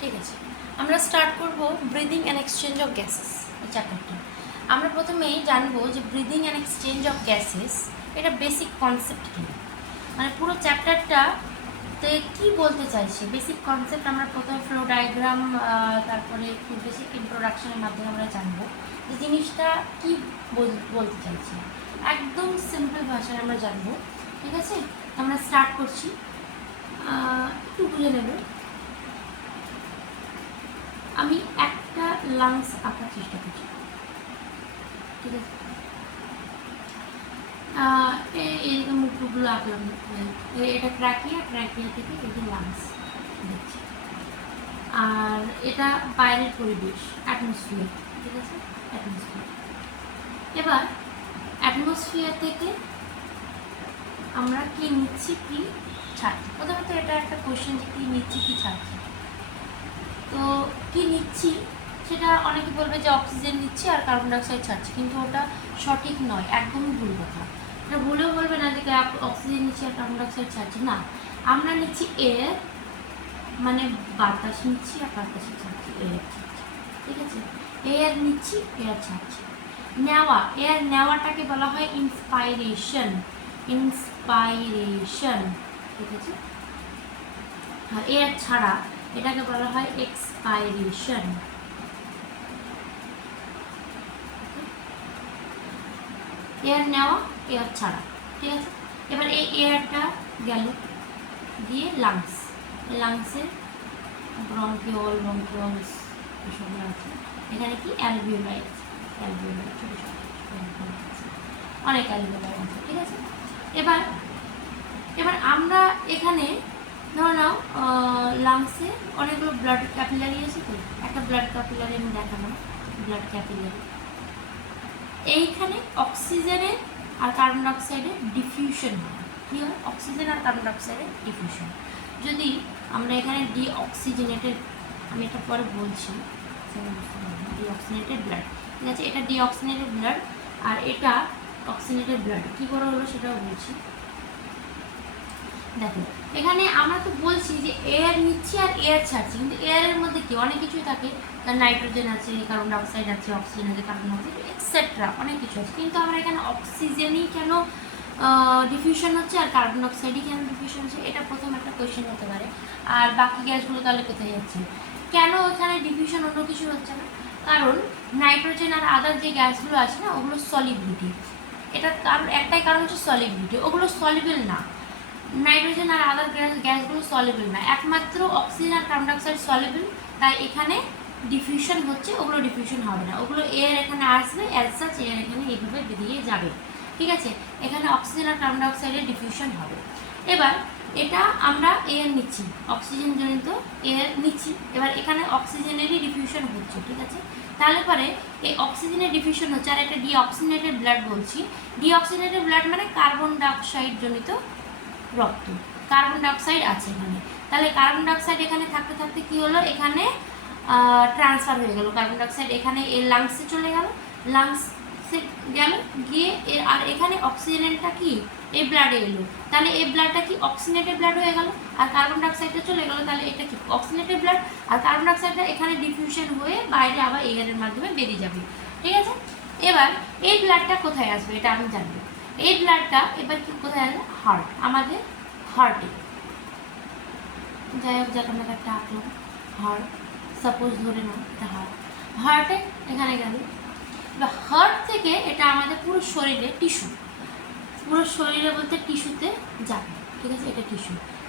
ঠিক আছে, আমরা স্টার্ট করব breathing and exchange of gases এই চ্যাপ্টারটা। আমরা প্রথমেই জানবো যে breathing and exchange of gases এটা বেসিক কনসেপ্ট কী, মানে পুরো চ্যাপ্টারটাতে কী বলতে চাইছে বেসিক কনসেপ্ট আমরা প্রথমে ফ্লো ডায়াগ্রাম, তারপরে একটু বেসিক ইন্ট্রোডাকশনের মাধ্যমে আমরা জানবো যে জিনিসটা কী বলতে চাইছে। একদম সিম্পল ভাষায় আমরা জানবো। ঠিক আছে, আমরা স্টার্ট করছি। একটু বুঝে নেব। আমি একটা লাংস আঁকার চেষ্টা করছি। ঠিক আছে, এরকম মুখগুলো আঁকলাম। এটা ট্র্যাকিয়া থেকে এটা লাংস দেখছি, আর এটা বাইরের পরিবেশ, অ্যাটমসফিয়ার। ঠিক আছে, অ্যাটমসফিয়ার। এবার অ্যাটমসফিয়ার থেকে আমরা কি নিচ্ছি কি ছাড়ছি। প্রথমত এটা একটা কোয়েশ্চেন যে কী নিচ্ছি কি ছাড়ছি। তো কী নিচ্ছি সেটা অনেকে বলবে যে অক্সিজেন নিচ্ছি আর কার্বন ডাইঅক্সাইড ছাড়ছি, কিন্তু ওটা সঠিক নয়, একদমই ভুল কথা। এটা ভুলেও বলবে না যে অক্সিজেন নিচ্ছি আর কার্বন ডাইঅক্সাইড ছাড়ছি, না, আমরা নিচ্ছি এয়ার, মানে বাতাস নিচ্ছি আর বাতাসে ছাড়ছি, এয়ার ছাড়ছি। ঠিক আছে, এয়ার নিচ্ছি, এয়ার ছাড়ছি। নেওয়া, এয়ার নেওয়াটাকে বলা হয় ইন্সপাইরেশন। ঠিক আছে, আর এয়ার ছাড়া এটাকে বলা হয় এক্সপাইরেশন। এয়ার নেওয়া, এয়ার ছাড়া। ঠিক আছে, এবার এই এয়ারটা গেল দিয়ে লাংসে ব্রঙ্কিওলস এসবগুলো আছে। এখানে কি অ্যালভিওলাই আছে, ছোটো ছোটো অনেক অ্যালভিওলাই আছে। ঠিক আছে, এবার আমরা এখানে ধরে নাও লাংসে অনেকগুলো ব্লাড ক্যাপিলারি আছে। তো একটা ব্লাড ক্যাপিলারি আমি দেখালাম, ব্লাড ক্যাপিলারি। এইখানে অক্সিজেনের আর কার্বন ডাইঅক্সাইডের ডিফিউশন হয়। কী হয়? অক্সিজেন আর কার্বন ডাইঅক্সাইডের ডিফিউশন। যদি আমরা এখানে ডিঅক্সিজেনেটেড, আমি এটা পরে বলছি, ডিঅক্সিজেনেটেড ব্লাড। ঠিক আছে, এটা ডিঅক্সিজেনেটেড ব্লাড আর এটা অক্সিজেনেটেড ব্লাড। কী করে হলো সেটাও বলছি। দেখো এখানে আমরা তো বলছি যে এয়ার নিচ্ছি আর এয়ার ছাড়ছি, কিন্তু এয়ারের মধ্যে কি অনেক কিছুই থাকে, তার নাইট্রোজেন আছে, কার্বন ডাইঅক্সাইড আছে, অক্সিজেন আছে, কার্বন ডাইঅক্সাইড এক্সেট্রা অনেক কিছু আছে। কিন্তু আমরা এখানে অক্সিজেনই কেন ডিফিউশন হচ্ছে আর কার্বন ডাইঅক্সাইডই কেন ডিফিউশন হচ্ছে, এটা প্রথম একটা কোয়েশ্চেন হতে পারে। আর বাকি গ্যাসগুলো তাহলে কোথায় যাচ্ছে, কেন এখানে ডিফিউশন অন্য কিছু হচ্ছে না? কারণ নাইট্রোজেন আর আদার যে গ্যাসগুলো আছে না, ওগুলো সলিবিলিটি। এটা কারণ একটাই কারণ হচ্ছে সলিবিলিটি, ওগুলো সলিবল না। নাইট্রোজেন আর আদার গ্যাসগুলো সলিবল না, একমাত্র অক্সিজেন আর কার্বন ডাইঅক্সাইড সলিবল। তাই এখানে ডিফিউশন হচ্ছে, ওগুলো ডিফিউশন হবে না, ওগুলো এয়ার এখানে আসবে, অ্যাজ সাচ এয়ার এখানে এইভাবে বেরিয়ে যাবে। ঠিক আছে, এখানে অক্সিজেন আর কার্বন ডাইঅক্সাইডের ডিফিউশন হবে। এবার এটা আমরা এয়ার নিচ্ছি, অক্সিজেন জনিত এয়ার নিচ্ছি, এবার এখানে অক্সিজেনেরই ডিফিউশন হচ্ছে। ঠিক আছে, তাহলে পরে এই অক্সিজেনের ডিফিউশন হচ্ছে, আর এটা ডিঅক্সিজেনেটেড ব্লাড বলছি। ডিঅক্সিজেনেটেড ব্লাড মানে কার্বন ডাইঅক্সাইড জনিত রক্ত, কার্বন ডাইঅক্সাইড আছে এখানে। তাহলে কার্বন ডাইঅক্সাইড এখানে থাকতে থাকতে কী হলো, এখানে ট্রান্সফার হয়ে গেল কার্বন ডাইঅক্সাইড, এখানে এর লাংসে চলে গেল, লাংসে গেল গিয়ে আর এখানে অক্সিজেনটা কি এই ব্লাডে এলো, তাহলে এই ব্লাডটা কি অক্সিজেনেটেড ব্লাড হয়ে গেল, আর কার্বন ডাইঅক্সাইডটা চলে গেল, তাহলে এটা কি অক্সিজেনেটেড ব্লাড, আর কার্বন ডাইঅক্সাইডটা এখানে ডিফিউশন হয়ে বাইরে আবার এয়ারের মাধ্যমে বেরিয়ে যাবে। ঠিক আছে, এবার এই ব্লাডটা কোথায় আসবে এটা আমি জানবো। এই ব্লাডটা এবার কি কোথায় আসবে, হার্ট, আমাদের হার্টে। যাই হোক, যাকে আমরা একটা আঁকলাম হার্ট, সাপোজ ধরে নাও এটা হার্টে এখানে গেল। এবার হার্ট থেকে এটা আমাদের পুরো শরীরে টিস্যু, পুরো শরীরে বলতে টিস্যুতে যাবে। ঠিক আছে, এটা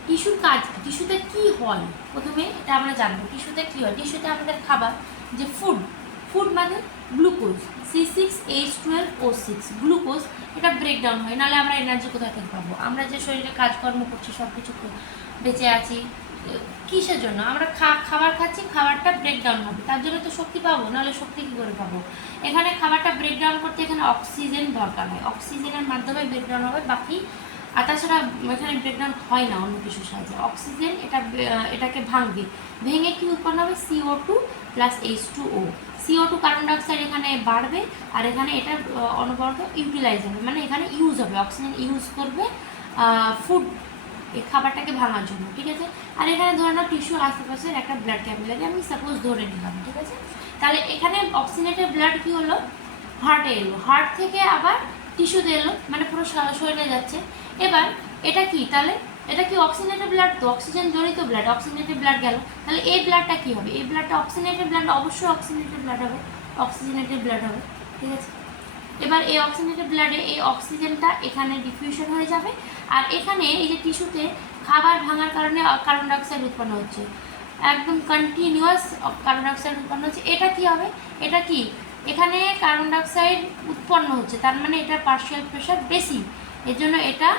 টিস্যুর কাজ, টিস্যুতে কী হয় প্রথমে এটা আমরা জানবো। টিস্যুতে কী হয়, টিস্যুতে আমাদের খাবার যে ফুড মানে গ্লুকোজ, C6H12O6 গ্লুকোজ, এটা ব্রেকডাউন হয়, নাহলে আমরা এনার্জি কোথায় থেকে পাবো? আমরা যে শরীরে কাজকর্ম করছি, সব কিছু বেঁচে আছি কিসের জন্য? আমরা খাবার খাচ্ছি, খাবারটা ব্রেকডাউন হবে, তার জন্য তো শক্তি পাবো, নাহলে শক্তি কী করে পাবো? এখানে খাবারটা ব্রেকডাউন করতে এখানে অক্সিজেন দরকার হয়, অক্সিজেনের মাধ্যমে ব্রেকডাউন হবে, বাকি আর তাছাড়া এখানে ব্রেকডাউন হয় না অন্য কিছুর সাহায্যে। অক্সিজেন এটাকে ভাঙবে, ভেঙে কি উৎপন্ন হবে, CO2 plus H2O। CO2 carbon dioxide এখানে বাড়বে, আর এখানে এটা অনবরত ইউটিলাইজ হবে, মানে এখানে ইউজ হবে, অক্সিজেন ইউজ করবে ফুড এই খাবারটাকে ভাঙার জন্য, ঠিক আছে। আর এখানে ধরে নাও টিস্যু আশেপাশের একটা ব্লাড ক্যাপিলারি আমি সাপোজ ধরে নিলাম, ঠিক আছে। তাহলে এখানে অক্সিজেনেটেড ব্লাড কি হলো, হার্টে এলো, হার্ট থেকে আবার টিস্যুতে এলো, মানে পুরো শরীরে যাচ্ছে। এবার এটা কি, তাহলে এটা কি অক্সিজেনেটেড ব্লাড, তো অক্সিজেন জড়িত ব্লাড, অক্সিজেনেটেড ব্লাড গেল। তাহলে এই ব্লাডটা কি হবে, এই ব্লাডটা অক্সিজেনেটেড ব্লাড, অবশ্যই অক্সিজেনেটেড ব্লাড হবে, অক্সিজেনেটেড ব্লাড হবে, ঠিক আছে। এবার এই অক্সিজেনেটেড ব্লাডে এই অক্সিজেনটা এখানে ডিফিউশন হয়ে যাবে, আর এখানে এই যে টিস্যুতে খাবার ভাঙার কারণে কার্বন ডাইঅক্সাইড উৎপন্ন হচ্ছে, একদম কন্টিনিউয়াস কার্বন ডাইঅক্সাইড উৎপন্ন হচ্ছে। এটা কি হবে, এটা কি, এখানে কার্বন ডাইঅক্সাইড উৎপন্ন হচ্ছে, তার মানে এটার পার্শিয়াল প্রেশার বেশি, এর জন্য এটা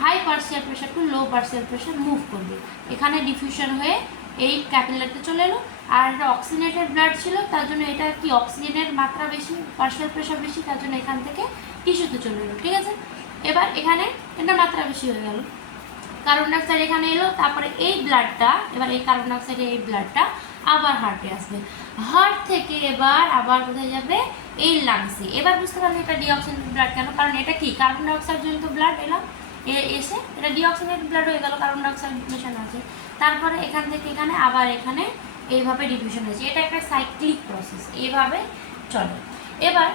high partial pressure to low partial pressure move করবে, এখানে ডিফিউশন হয়ে এই ক্যাপিলারিতে চলে এলো। আর এটা অক্সিজেনেটেড ব্লাড ছিল, তার জন্য এটা কি অক্সিজেনের মাত্রা বেশি, পার্শিয়াল প্রেশার বেশি, তার জন্য এখান থেকে টিস্যুতে চলে এলো, ঠিক আছে। এবার এখানে এটা মাত্রা বেশি হয়ে গেল, কার্বন ডাইঅক্সাইড এখানে এলো, তারপরে এই ব্লাডটা, এবার এই কার্বন ডাইঅক্সাইডের এই ব্লাডটা আবার হার্টে আসবে, হার্ট থেকে এবার আবার কোথায় যাবে, এই লাংসে। এবার বুঝতে পারবে এটা ডিঅক্সিজেনেটেড ব্লাড কেন, কারণ এটা কি কার্বন ডাইঅক্সাইড জনিত ব্লাড এলো, এসে এটা ডিঅক্সিজেনেটেড ব্লাড হয়ে গেল, কার্বন ডাইঅক্সাইড মেশানো আছে। তারপরে এখান থেকে এখানে আবার এখানে এইভাবে ডিফিউশন হয়েছে, এটা একটা সাইক্লিক প্রসেস, এইভাবে চলে। এবার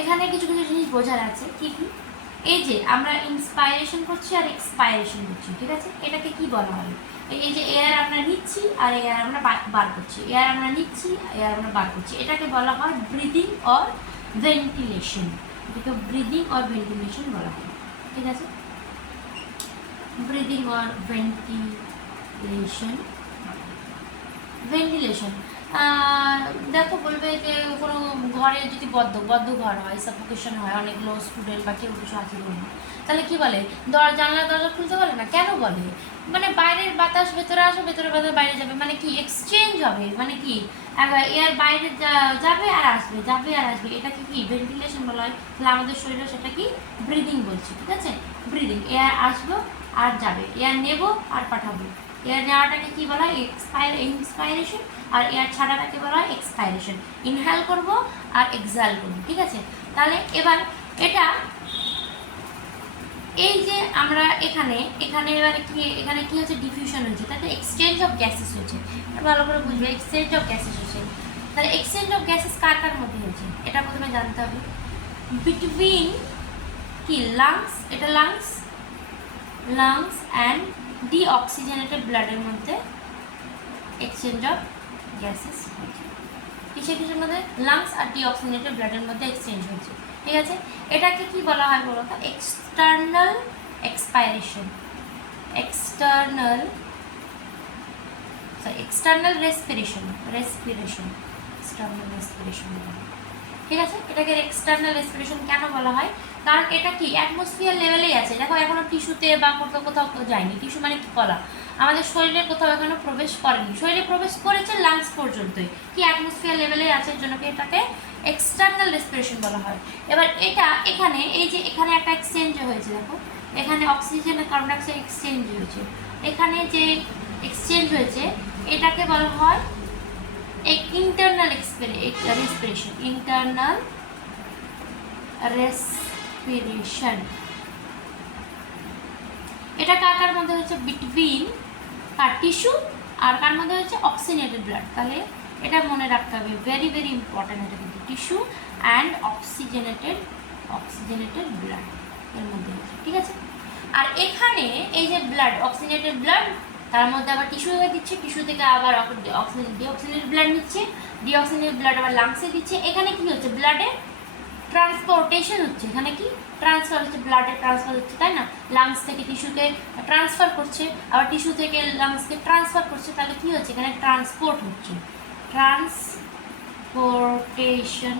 এখানে কিছু কিছু জিনিস বোঝার আছে, কি কি, এই যে আমরা ইন্সপাইরেশন করছি আর এক্সপাইরেশন করছি, ঠিক আছে, এটাকে কি বলা হয়, এই যে এয়ার আমরা নিচ্ছি আর এয়ার আমরা বার করছি, এয়ার আমরা নিচ্ছি এয়ার আমরা বার করছি, এটাকে বলা হয় ব্রিদিং অর ভেন্টিলেশন, এটাকে ব্রিদিং অর ভেন্টিলেশন বলা হয়, ঠিক আছে, ব্রিদিং অর ভেন্টিলেশন। ভেন্টিলেশন দেখো বলবে যে কোনো ঘরে যদি বদ্ধ ঘর হয়, সাফোকেশন হয়, অনেকগুলো স্টুডেন্ট বা কেউ কিছু আছে বলবে, তাহলে কি বলে, জানলা দরজা খুলতে বলে না, কেন বলে, মানে বাইরের বাতাস ভেতরে আসবে, ভেতরের বাতাস বাইরে যাবে, মানে কি এক্সচেঞ্জ হবে, মানে কি এয়ার বাইরে যাবে আর আসবে, যাবে আর আসবে, এটাকে কি ভেন্টিলেশন বলা হয়। তাহলে আমাদের শরীরে সেটা কি ব্রিদিং বলছি, ঠিক আছে, ব্রিদিং, এয়ার আসবো আর যাবে, এয়ার নেব আর পাঠাবো, এয়ার নেওয়াটাকে কি বলা হয় ইন্সপাইরেশন, আর এয়ার ছাড়াটাকে বলা হয় এক্সপাইরেশন, ইনহেল করব আর এক্সহাল করব, ঠিক আছে। তাহলে এবার এটা এই যে আমরা এখানে এবার কি এখানে কি হচ্ছে, ডিফিউশন হচ্ছে, তাতে এক্সচেঞ্জ অফ গ্যাসেস হচ্ছে, ভালো করে বুঝবে, এক্সচেঞ্জ অফ গ্যাসেস হচ্ছে। তাহলে এক্সচেঞ্জ অফ গ্যাসেস কার কার মধ্যে হচ্ছে, এটা প্রথমে জানতে হবে, বিটুইন কি লাংস, এটা লাংস অ্যান্ড ডিঅক্সিজেনেটেড ব্লাডের মধ্যে এক্সচেঞ্জ অফ গ্যাসেস হচ্ছে, কিসের মধ্যে, লাংস আর ডিঅক্সিজেনেটেড ব্লাডের মধ্যে এক্সচেঞ্জ হচ্ছে, ঠিক আছে। এটাকে কি বলা হয় বলো তো, external expiration, external respiration, external respiration বলা হয়, ঠিক আছে। এটাকে এক্সটার্নাল রেসপিরেশন কেন বলা হয়, কারণ এটা কি অ্যাটমসফিয়ার লেভেলেই আছে, দেখো এখনো টিস্যুতে বা কোথাও যায়নি, টিস্যু মানে কি কলা, আমাদের শরীরে কোথাও এখনো প্রবেশ করেনি, শরীরে প্রবেশ করেছে লাংস পর্যন্তই, কি অ্যাটমসফিয়ার লেভেলেই আছে, এর জন্য কি এটাকে এক্সটার্নাল রেসপিরেশন বলা হয়। এবার এটা এখানে এই যে এখানে একটা এক্সচেঞ্জ হয়েছে, দেখো এখানে অক্সিজেন আর কার্বন ডাইঅক্সাইড এক্সচেঞ্জ হয়েছে, এখানে যে এক্সচেঞ্জ হয়েছে এটাকে বলা হয় ইন্টারনাল রেসপিরেশন, ইন্টারনাল রেসপিরেশন। এটা কার কার মধ্যে হচ্ছে, বিটুইন কার টিস্যু আর কার মধ্যে হচ্ছে অক্সিজেনেটেড ব্লাড, তাহলে এটা মনে রাখতে হবে, ভেরি ভেরি ইম্পর্টেন্ট, এটা কিন্তু টিস্যু অ্যান্ড অক্সিজেনেটেড ব্লাড এর মধ্যে হচ্ছে, ঠিক আছে। আর এখানে এই যে ব্লাড অক্সিজেনেটেড ব্লাড, তার মধ্যে আবার টিস্যু দিচ্ছে, টিস্যু থেকে আবার ডিঅক্সিজেনেটেড ব্লাড নিচ্ছে, ডিঅক্সিজেনেটেড ব্লাড আবার লাংসে দিচ্ছে, এখানে কি হচ্ছে, ব্লাডে ট্রান্সপোর্টেশন হচ্ছে, এখানে কি ট্রান্সফার হচ্ছে, ব্লাডের ট্রান্সফার হচ্ছে, তাই না, লাংস থেকে টিস্যুতে ট্রান্সফার করছে, আবার টিস্যু থেকে লাংসকে ট্রান্সফার করছে, তাহলে কি হচ্ছে, এখানে ট্রান্সপোর্ট হচ্ছে, ট্রান্সপোর্টেশন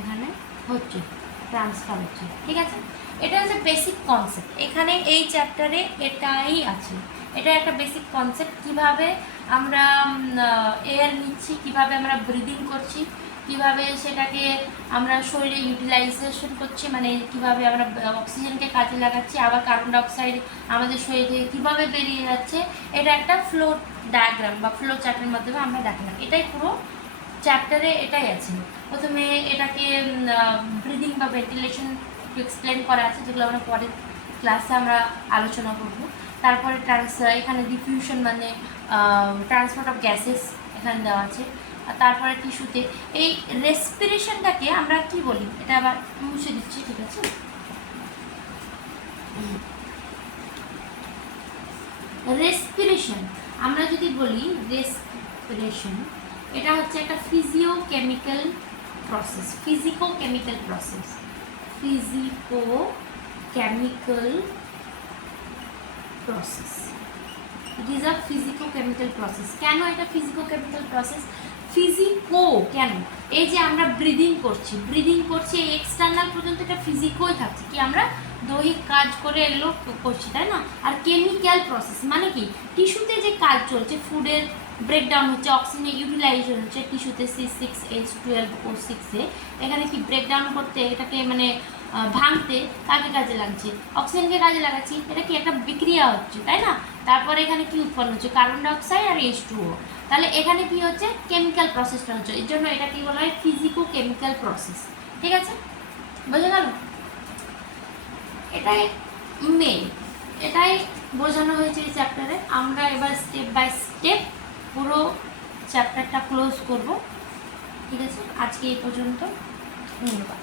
এখানে হচ্ছে, ট্রান্সফার হচ্ছে, ঠিক আছে। এটা হচ্ছে বেসিক কনসেপ্ট, এখানে এই চ্যাপ্টারে এটাই আছে, এটা একটা বেসিক কনসেপ্ট, কিভাবে আমরা এয়ার নিচ্ছি, কিভাবে আমরা ব্রিদিং করছি, কিভাবে সেটাকে আমরা শরীরে ইউটিলাইজেশন করছি, মানে কিভাবে আমরা অক্সিজেনকে কাজে লাগাচ্ছি, আবার কার্বন ডাইঅক্সাইড আমাদের শরীর থেকে কীভাবে বেরিয়ে যাচ্ছে, এটা একটা ফ্লো ডায়াগ্রাম বা ফ্লো চার্টের মাধ্যমে আমরা দেখালাম, এটাই পুরো চ্যাপ্টারে এটাই আছে। প্রথমে এটাকে ব্রিদিং বা ভেন্টিলেশন এক্সপ্লেন করা আছে, যেগুলো আমরা পরে ক্লাসে আমরা আলোচনা করব। তারপরে এখানে ডিফিউশন মানে ট্রান্সপোর্ট অফ গ্যাসেস এখানে দেওয়া আছে। আর তারপরে টিস্যুতে এই রেসপিরেশনটাকে আমরা কি বলি, এটা আবার মুছে দিচ্ছি, ঠিক আছে। রেসপিরেশন আমরা যদি বলি, রেসপিরেশন এটা হচ্ছে একটা ফিজিওকেমিক্যাল process, physicochemical process, physicochemical process. It is a physicochemical process. কেন এটা ফিজিকোকেমিক্যাল প্রসেস? ফিজিকো কেন? এই যে আমরা ব্রিদিং করছি এই এক্সটার্নাল পর্যন্ত এটা ফিজিকোই থাকছে, কি আমরা দৈহিক কাজ করে এগুলো করছি, তাই না? আর কেমিক্যাল প্রসেস মানে কি, টিস্যুতে যে কাজ চলছে, ফুডের ব্রেকডাউন হচ্ছে, অক্সিজেনের ইউটিলাইজেশন হচ্ছে টিস্যুতে C6H12O6-এ, এখানে কি ব্রেকডাউন করতে, এটাকে মানে ভাঙতে কাকে কাজে লাগছে, অক্সিজেনকে কাজে লাগাচ্ছি, এটা কি একটা বিক্রিয়া হচ্ছে, তাই না? তারপরে এখানে কি উৎপন্ন হচ্ছে, কার্বন ডাইঅক্সাইড আর H2O। তাহলে এখানে কি হচ্ছে, কেমিক্যাল প্রসেসটা হচ্ছে, এর জন্য এটা কি বলা হয়, ফিজিকো কেমিক্যাল প্রসেস। ঠিক আছে, বোঝা গেল? এটাই বোঝানো হয়েছে এই চ্যাপ্টারে। আমরা এবার স্টেপ বাই স্টেপ পুরো চ্যাপ্টারটা ক্লোজ করব। ঠিক আছে, আজকে এই পর্যন্ত, ধন্যবাদ।